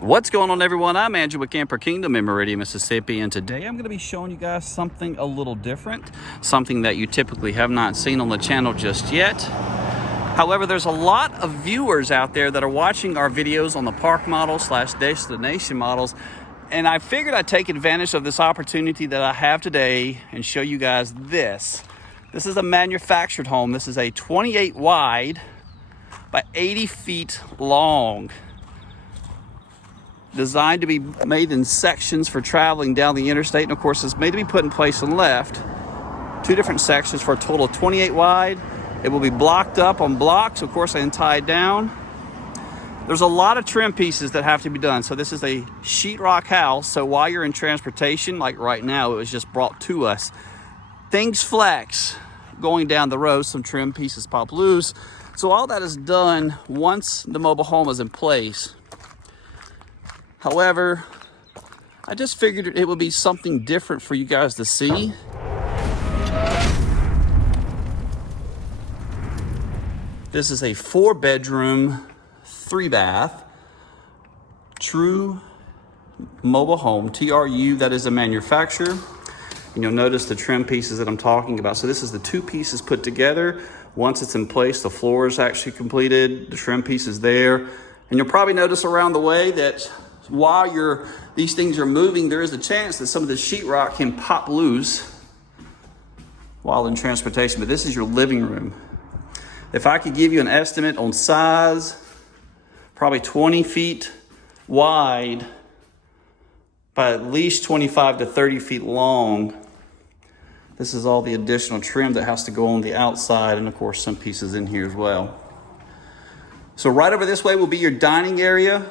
What's going on, everyone? I'm Andrew with Camper Kingdom in Meridian, Mississippi, and today I'm going to be showing you guys something a little different, something that you typically have not seen on the channel just yet. However, there's a lot of viewers out there that are watching our videos on the park models / destination models, and I figured I'd take advantage of this opportunity that I have today and show you guys this. This is a manufactured home. This is a 28 wide by 80 feet long. Designed to be made in sections for traveling down the interstate, and of course it's made to be put in place and left. Two different sections for a total of 28 wide. It will be blocked up on blocks, of course, and tied down. There's a lot of trim pieces that have to be done. So this is a sheetrock house, so while you're in transportation, like right now, it was just brought to us. Things flex going down the road, some trim pieces pop loose. So all that is done once the mobile home is in place. However, I just figured it would be something different for you guys to see. This is a 4-bedroom, 3-bath, true mobile home, TRU, that is a manufacturer. And you'll notice the trim pieces that I'm talking about. So this is the two pieces put together. Once it's in place, the floor is actually completed, the trim piece is there. And you'll probably notice around the way that while these things are moving, there is a chance that some of the sheetrock can pop loose while in transportation. But this is your living room. If I could give you an estimate on size, probably 20 feet wide by at least 25 to 30 feet long. This is all the additional trim that has to go on the outside, and of course some pieces in here as well. So right over this way will be your dining area.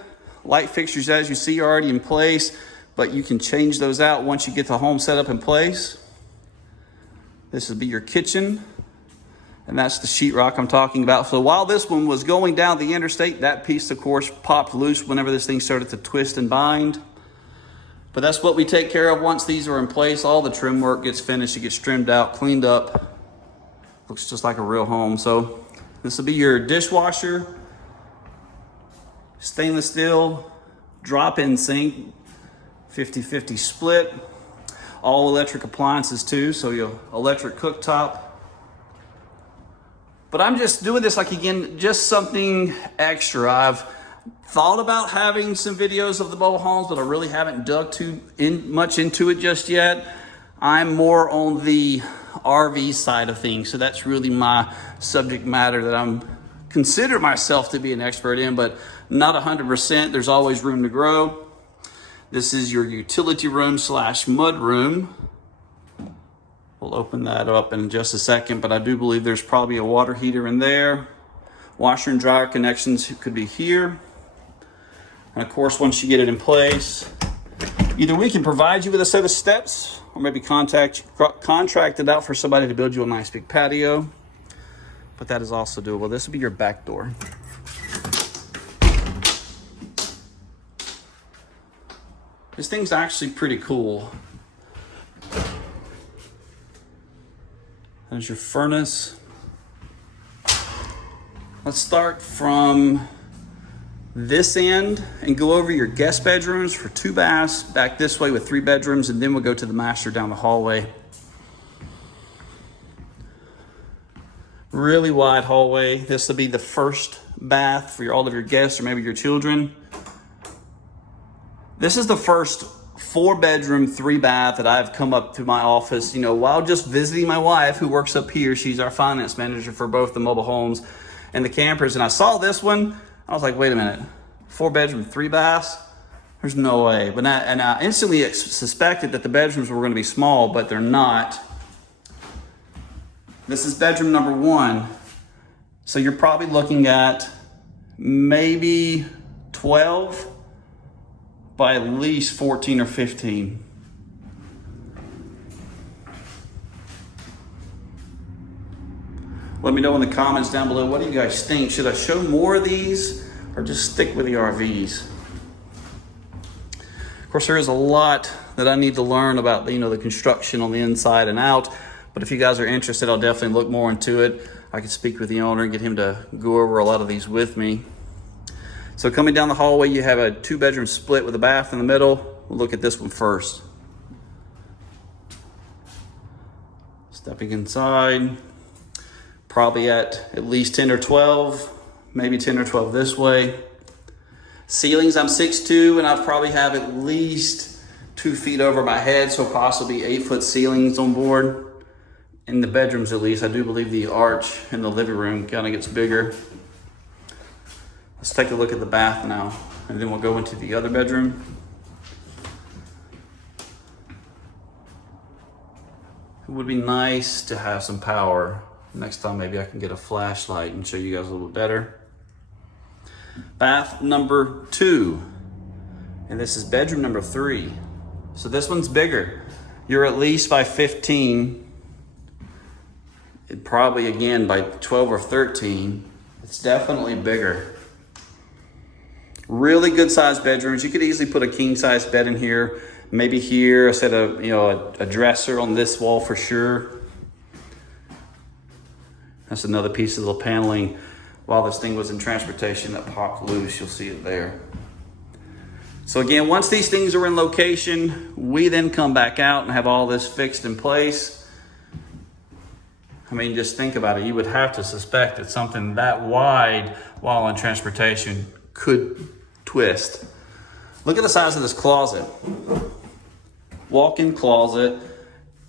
Light fixtures, as you see, are already in place, but you can change those out once you get the home set up in place. This would be your kitchen, and that's the sheetrock I'm talking about. So while this one was going down the interstate, that piece, of course, popped loose whenever this thing started to twist and bind. But that's what we take care of once these are in place. All the trim work gets finished, it gets trimmed out, cleaned up. Looks just like a real home. So this will be your dishwasher, stainless steel, drop-in sink, 50-50 split, all electric appliances too, so your electric cooktop. But I'm just doing this, like, again, just something extra. I've thought about having some videos of the mobile homes, but I really haven't dug much into it just yet. I'm more on the RV side of things, so that's really my subject matter that I'm consider myself to be an expert in, but not 100%. There's always room to grow. This is your utility room / mud room. We'll open that up in just a second, but I do believe there's probably a water heater in there. Washer and dryer connections could be here. And of course, once you get it in place, either we can provide you with a set of steps, or maybe contract it out for somebody to build you a nice big patio. But that is also doable. This will be your back door. This thing's actually pretty cool. There's your furnace. Let's start from this end and go over your guest bedrooms for 2 baths, back this way with 3 bedrooms, and then we'll go to the master down the hallway. Really wide hallway. This will be the first bath for all of your guests or maybe your children. This is the first 4-bedroom, 3-bath that I've come up to my office, while just visiting my wife, who works up here. She's our finance manager for both the mobile homes and the campers. And I saw this one. I was like, wait a minute, 4-bedroom, 3 baths? There's no way. But I instantly suspected that the bedrooms were going to be small, but they're not. This is bedroom number 1. So you're probably looking at maybe 12 by at least 14 or 15. Let me know in the comments down below, what do you guys think? Should I show more of these or just stick with the RVs? Of course, there is a lot that I need to learn about, the construction on the inside and out. But if you guys are interested, I'll definitely look more into it. I can speak with the owner and get him to go over a lot of these with me. So coming down the hallway, you have a 2-bedroom split with a bath in the middle. We'll look at this one first. Stepping inside, probably at least 10 or 12, maybe 10 or 12 this way. Ceilings, I'm 6'2", and I probably have at least 2 feet over my head, so possibly 8-foot ceilings on board. In the bedrooms at least, I do believe the arch in the living room kind of gets bigger. Let's take a look at the bath now, and then we'll go into the other bedroom. It would be nice to have some power. Next time maybe I can get a flashlight and show you guys a little better. Bath number 2. And this is bedroom number 3. So this one's bigger. You're at least by 15. It probably again by 12 or 13. It's definitely bigger. Really good sized bedrooms. You could easily put a king size bed in here. Maybe here, a set of, a dresser on this wall for sure. That's another piece of the paneling. While this thing was in transportation that popped loose, you'll see it there. So again, once these things are in location, we then come back out and have all this fixed in place. I mean, just think about it. You would have to suspect that something that wide while in transportation could twist. Look at the size of this closet. Walk-in closet,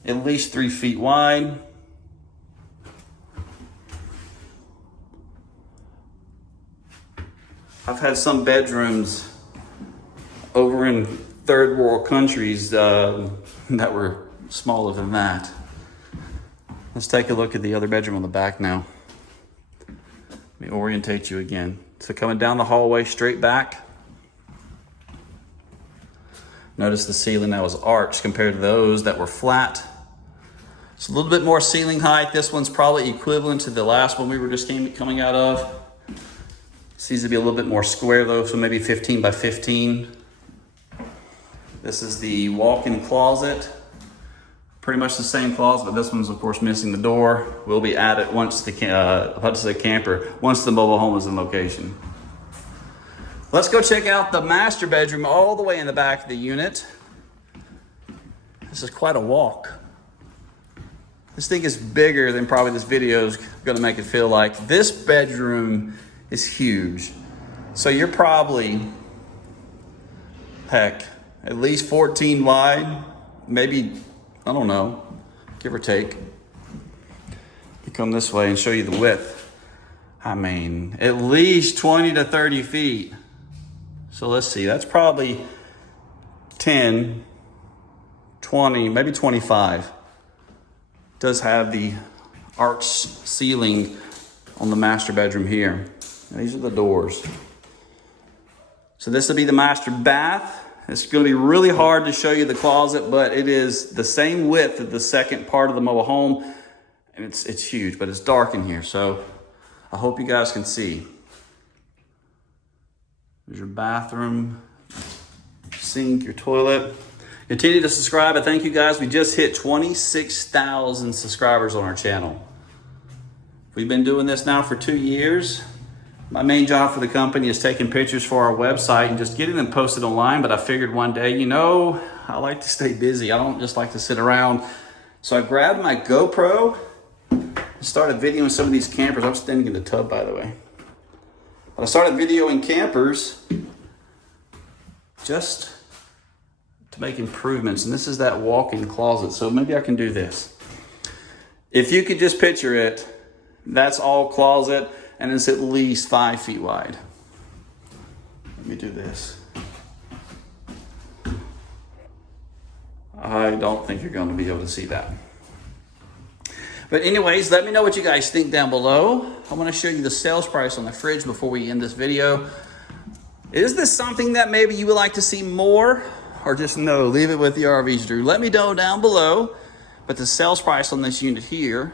at least 3 feet wide. I've had some bedrooms over in third world countries that were smaller than that. Let's take a look at the other bedroom on the back now. Let me orientate you again. So coming down the hallway, straight back. Notice the ceiling now is arched compared to those that were flat. It's a little bit more ceiling height. This one's probably equivalent to the last one we were just coming out of. This needs to be a little bit more square though, so maybe 15 by 15. This is the walk-in closet. Pretty much the same closet, but this one's of course missing the door. Will be added once the once the mobile home is in location. Let's go check out the master bedroom all the way in the back of the unit. This is quite a walk. This thing is bigger than probably this video is gonna make it feel like. This bedroom is huge. So you're probably, heck, at least 14 wide, maybe, I don't know, give or take. You come this way and show you the width. I mean, at least 20 to 30 feet. So let's see, that's probably 10, 20, maybe 25. Does have the arched ceiling on the master bedroom here. And these are the doors. So this will be the master bath. It's gonna be really hard to show you the closet, but it is the same width of the second part of the mobile home. And it's huge, but it's dark in here. So I hope you guys can see. There's your bathroom, sink, your toilet. Continue to subscribe. I thank you guys. We just hit 26,000 subscribers on our channel. We've been doing this now for 2 years. My main job for the company is taking pictures for our website and just getting them posted online. But I figured one day, I like to stay busy. I don't just like to sit around. So I grabbed my GoPro and started videoing some of these campers. I'm standing in the tub, by the way. But I started videoing campers just to make improvements. And this is that walk-in closet. So maybe I can do this. If you could just picture it, that's all closet and it's at least 5 feet wide. Let me do this. I don't think you're going to be able to see that. But anyways, let me know what you guys think down below. I want to show you the sales price on the fridge before we end this video. Is this something that maybe you would like to see more? Or just no, leave it with the RVs, Drew. Let me know down below. But the sales price on this unit here,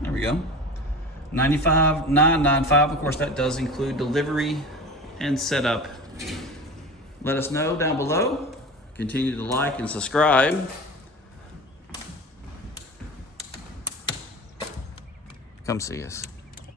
there we go, $95,995. Of course, that does include delivery and setup. Let us know down below. Continue to like and subscribe. Come see us.